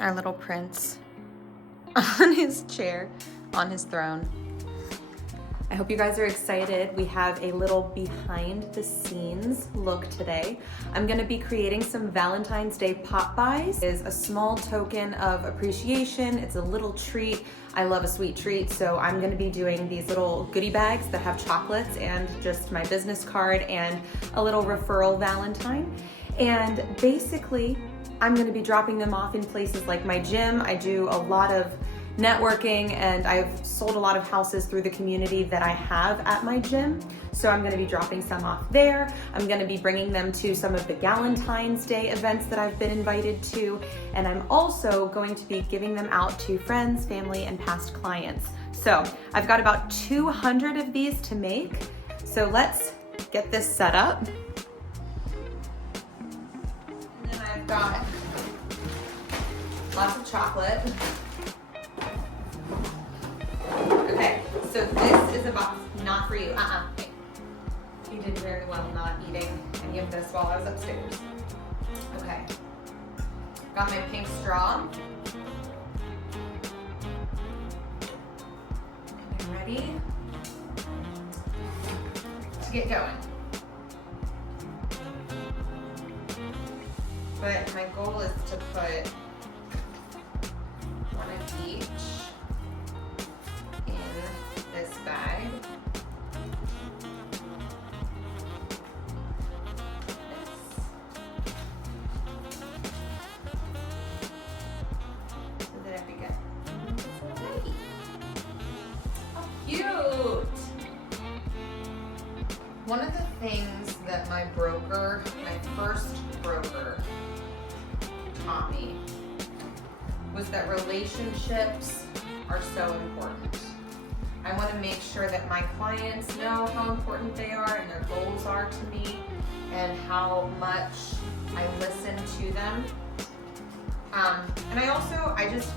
our little prince on his chair, on his throne. I hope you guys are excited. We have a little behind the scenes look today. I'm gonna be creating some Valentine's Day pop buys. It's a small token of appreciation. It's a little treat. I love a sweet treat, so I'm gonna be doing these little goodie bags that have chocolates and just my business card and a little referral Valentine. And basically, I'm gonna be dropping them off in places like my gym. I do a lot of networking and I've sold a lot of houses through the community that I have at my gym. So I'm gonna be dropping some off there. I'm gonna be bringing them to some of the Valentine's Day events that I've been invited to. And I'm also going to be giving them out to friends, family, and past clients. So I've got about 200 of these to make. So let's get this set up. And then I've got lots of chocolate. Okay, so this is a box, not for you. Okay. You did very well not eating any of this while I was upstairs. Okay. Got my pink straw. Okay, ready to get going. But my goal is to put one of each this bag. So that I could get how cute! One of the things that my broker, my first broker, taught me was that relationships are so important. I want to make sure that my clients know how important they are and their goals are to me and how much I listen to them. And I just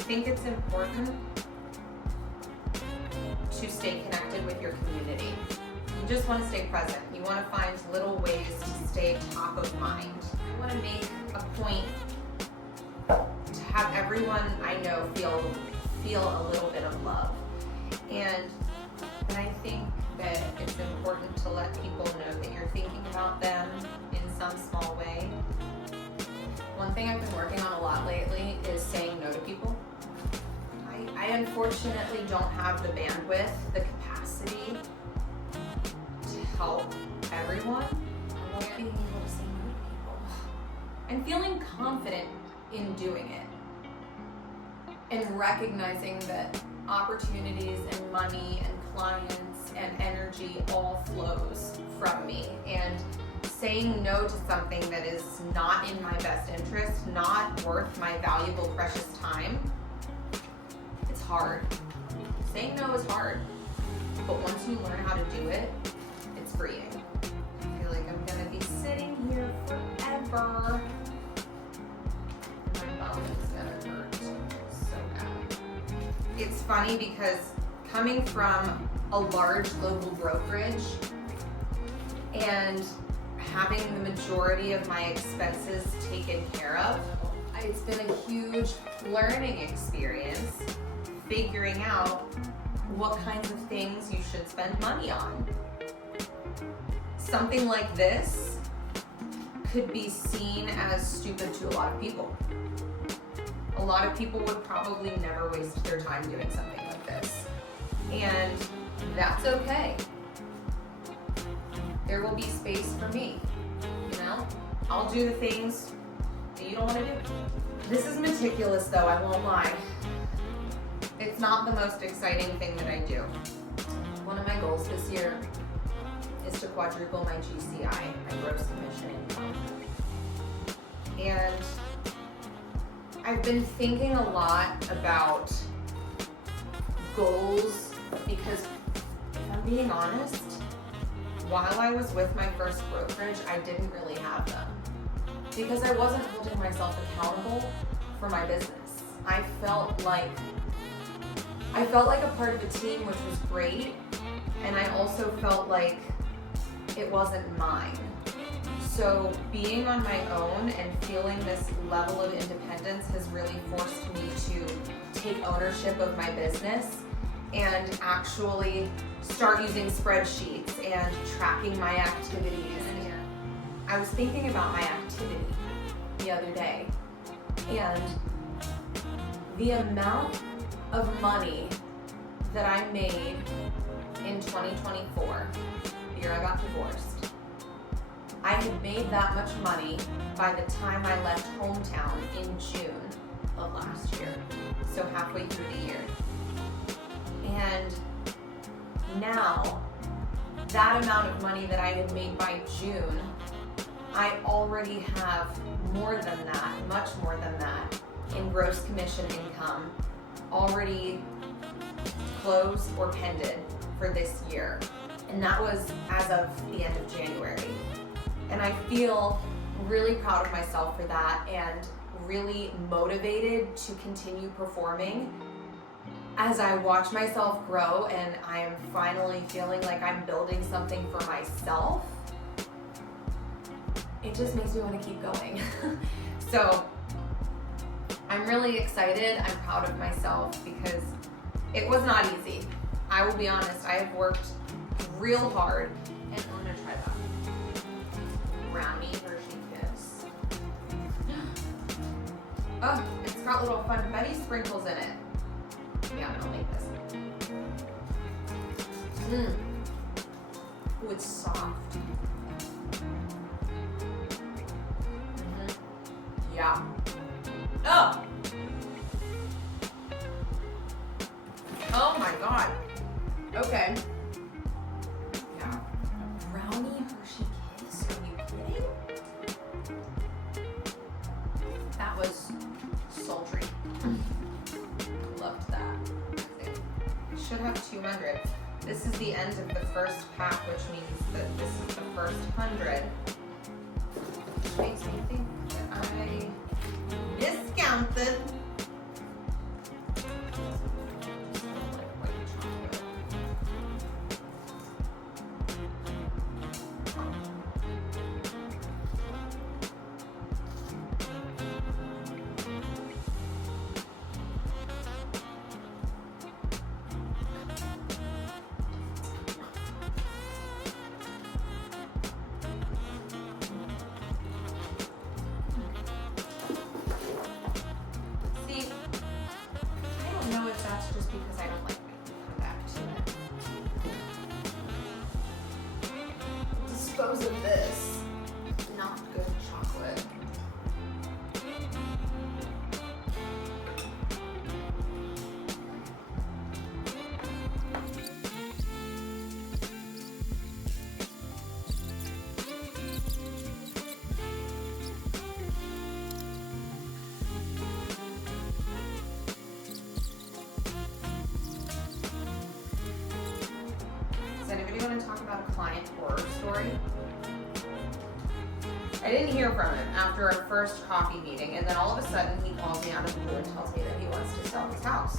think it's important to stay connected with your community. You just want to stay present. You want to find little ways to stay top of mind. I want to make a point to have everyone I know feel a little bit of love. And I think that it's important to let people know that you're thinking about them in some small way. One thing I've been working on a lot lately is saying no to people. I unfortunately don't have the bandwidth, the capacity to help everyone. I love being able to say no to people and feeling confident in doing it. And recognizing that opportunities and money and clients and energy all flows from me. And saying no to something that is not in my best interest, not worth my valuable, precious time, it's hard. Saying no is hard. But once you learn how to do it, it's freeing. I feel like I'm gonna be sitting here forever. My bum is gonna hurt. It's funny because coming from a large global brokerage and having the majority of my expenses taken care of, it's been a huge learning experience figuring out what kinds of things you should spend money on. Something like this could be seen as stupid to a lot of people. A lot of people would probably never waste their time doing something like this. And that's okay. There will be space for me, you know? I'll do the things that you don't want to do. This is meticulous though, I won't lie. It's not the most exciting thing that I do. One of my goals this year is to quadruple my GCI, my gross commission income. And I've been thinking a lot about goals because, if I'm being honest, while I was with my first brokerage, I didn't really have them because I wasn't holding myself accountable for my business. I felt like a part of a team, which was great, and I also felt like it wasn't mine. So being on my own and feeling this level of independence has really forced me to take ownership of my business and actually start using spreadsheets and tracking my activities. I was thinking about my activity the other day, and the amount of money that I made in 2024, the year I got divorced. I had made that much money by the time I left hometown in June of last year, so halfway through the year. And now, that amount of money that I had made by June, I already have more than that, much more than that, in gross commission income already closed or pended for this year. And that was as of the end of January. And I feel really proud of myself for that and really motivated to continue performing as I watch myself grow and I am finally feeling like I'm building something for myself. It just makes me want to keep going. So I'm really excited. I'm proud of myself because it was not easy. I will be honest, I have worked real hard. And I'm gonna try that. Brownie Hershey Kiss. Oh, it's got little Funfetti sprinkles in it. Yeah, I'm gonna make this. Ooh, it's soft. Yeah. Oh! Oh my god. Okay. Yeah. Brownie Hershey Kiss? Are you kidding? That was sultry. Loved that. It should have 200. This is the end of the first pack, which means that this is the first 100. Which makes me think that I discounted. Dispose of this not good chocolate. Does anybody want to talk about a client horror story? I didn't hear from him after our first coffee meeting, and then all of a sudden he calls me out of the blue and tells me that he wants to sell his house.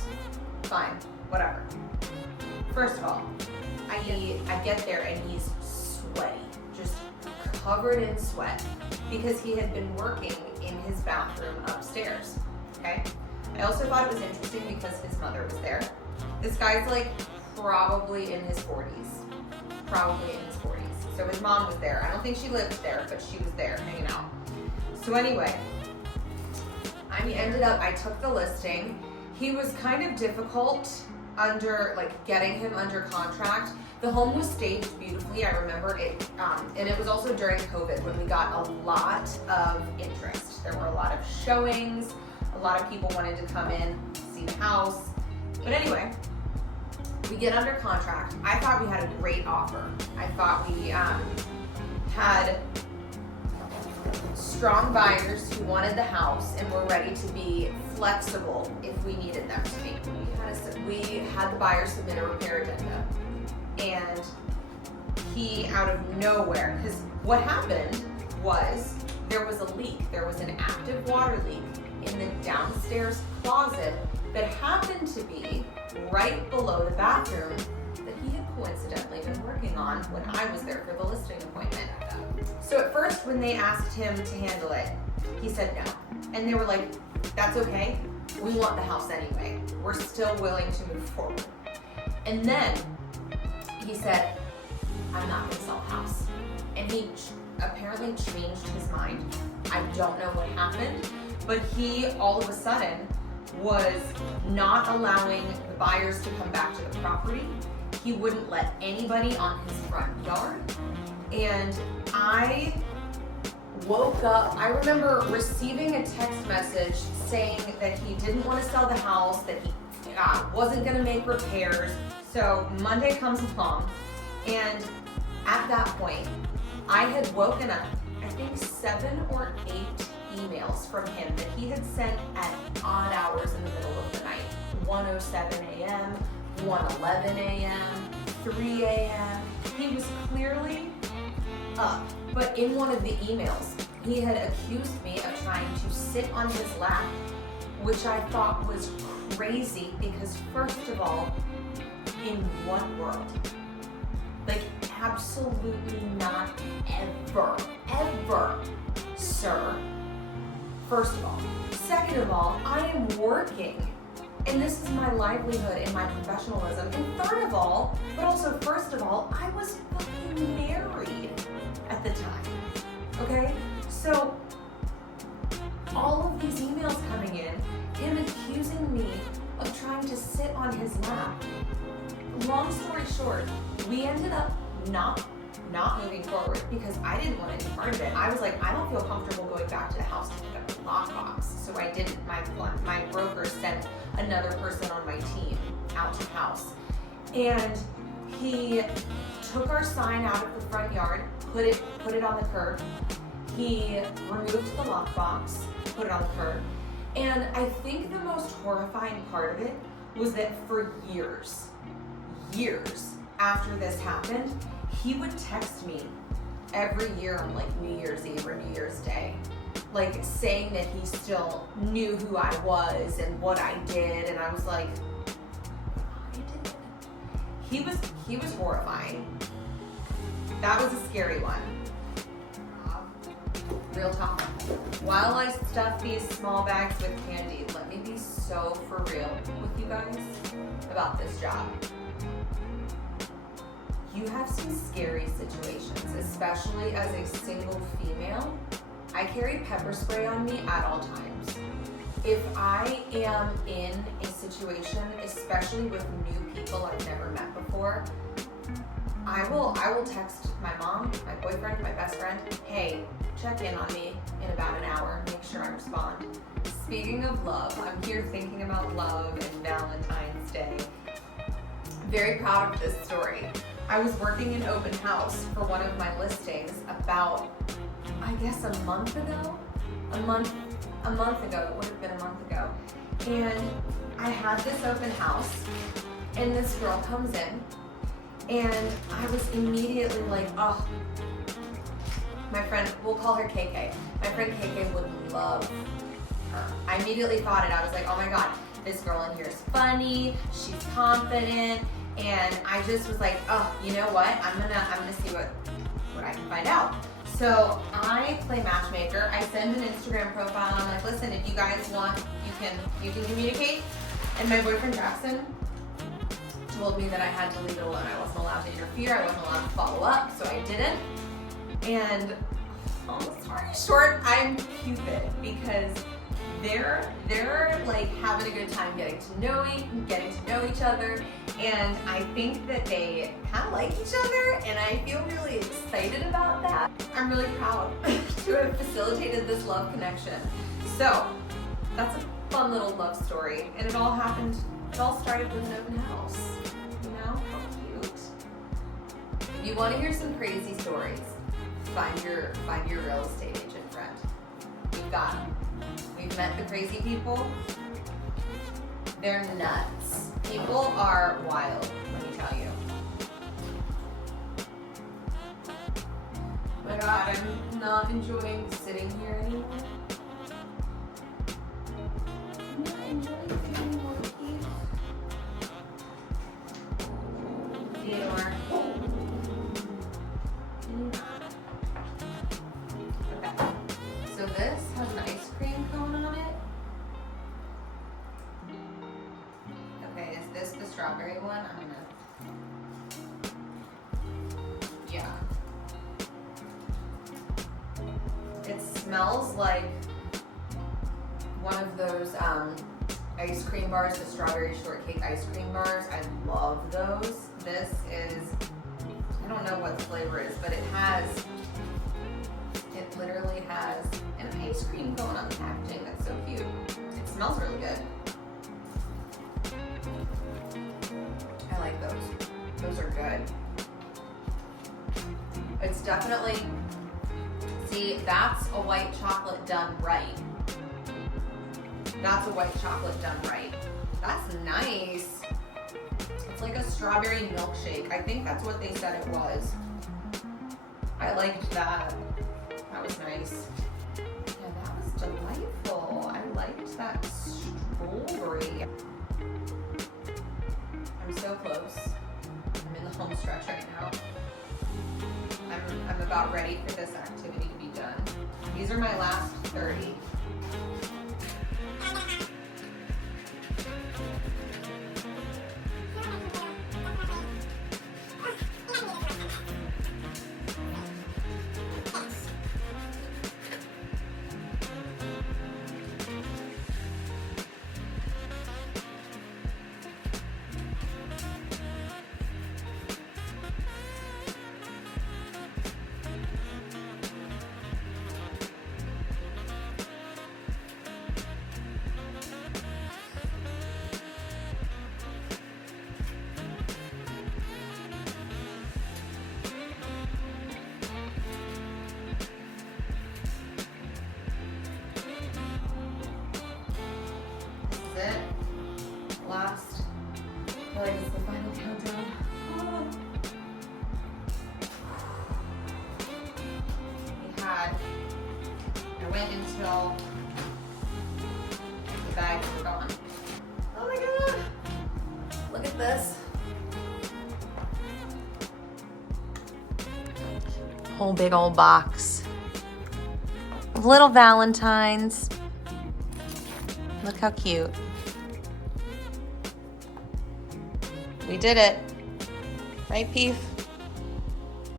Fine, whatever. First of all, I get there and he's sweaty, just covered in sweat, because he had been working in his bathroom upstairs, okay? I also thought it was interesting because his mother was there. This guy's like probably in his 40s. So his mom was there. I don't think she lived there, but she was there hanging out. So anyway, I took the listing. He was kind of difficult getting him under contract. The home was staged beautifully. I remember it, and it was also during COVID when we got a lot of interest. There were a lot of showings. A lot of people wanted to come in, see the house. But anyway, we get under contract. I thought we had a great offer. I thought we had strong buyers who wanted the house and were ready to be flexible if we needed them to be. We had the buyer submit a repair agenda, and he, out of nowhere, because what happened was there was a leak. There was an active water leak in the downstairs closet that happened to be right below the bathroom that he had coincidentally been working on when I was there for the listing appointment. So at first, when they asked him to handle it, he said no. And they were like, that's okay. We want the house anyway. We're still willing to move forward. And then he said, I'm not gonna sell the house. And he apparently changed his mind. I don't know what happened, but he all of a sudden was not allowing the buyers to come back to the property. He wouldn't let anybody on his front yard. And I woke up, I remember receiving a text message saying that he didn't want to sell the house, that he wasn't going to make repairs. So Monday comes along, and at that point, I had woken up, I think 7 or 8 emails from him that he had sent at odd hours in the middle of the night. 1:07 a.m., 1:11 a.m., 3 a.m. He was clearly up. But in one of the emails, he had accused me of trying to sit on his lap, which I thought was crazy because, first of all, in what world? Like, absolutely not ever, sir. First of all. Second of all, I am working, and this is my livelihood and my professionalism. And third of all, but also first of all, I was fucking married at the time, okay? So, all of these emails coming in, him accusing me of trying to sit on his lap. Long story short, we ended up not moving forward because I didn't want any part of it. I was like, I don't feel comfortable going back to the house to pick up the lockbox. So I didn't, my broker sent another person on my team out to the house. And he took our sign out of the front yard, put it on the curb. He removed the lockbox, put it on the curb. And I think the most horrifying part of it was that for years after this happened, he would text me every year on like New Year's Eve or New Year's Day, like saying that he still knew who I was and what I did. And I was like, I did. He was horrifying. That was a scary one. Real talk. While I stuff these small bags with candy, let me be so for real with you guys about this job. You have some scary situations, especially as a single female. I carry pepper spray on me at all times. If I am in a situation, especially with new people I've never met before, I will text my mom, my boyfriend, my best friend, hey, check in on me in about an hour, make sure I respond. Speaking of love, I'm here thinking about love and Valentine's Day. Very proud of this story. I was working an open house for one of my listings about, I guess a month ago, it would have been a month ago. And I had this open house, and this girl comes in, and I was immediately like, oh, my friend, we'll call her KK. My friend KK would love her. I immediately thought it. I was like, oh my God, this girl in here is funny, she's confident, and I just was like, oh, you know what? I'm gonna see what I can find out. So I play matchmaker. I send an Instagram profile. I'm like, listen, if you guys want, you can communicate. And my boyfriend Jackson told me that I had to leave it alone. I wasn't allowed to interfere. I wasn't allowed to follow up, so I didn't. And long story short, I'm Cupid because they're like having a good time getting to know each other, and I think that they kind of like each other, and I feel really excited about that. I'm really proud to have facilitated this love connection. So that's a fun little love story, and it all started with an open house. You know, how cute. If you want to hear some crazy stories, find your real estate agent friend. We've met the crazy people. They're nuts. People are wild, let me tell you. My God, I'm not enjoying sitting here anymore. I'm not enjoying sitting anymore, Keith. Theodore. one. Yeah. It smells like one of those ice cream bars, the strawberry shortcake ice cream bars. I love those. This is, I don't know what the flavor is, but it literally has an ice cream cone on the packaging. That's so cute. It smells really good. I like those. Those are good. It's definitely, see, that's a white chocolate done right. That's a white chocolate done right. That's nice. It's like a strawberry milkshake. I think that's what they said it was. I liked that. That was nice. Yeah, that was delightful. I liked that strawberry. I'm so close. I'm in the home stretch right now. I'm about ready for this activity to be done. These are my last 30. Last, I feel like it's the final countdown. I went until the bags were gone. Oh my God, look at this. Whole big old box of little Valentines. Look how cute. We did it. Right, Peef?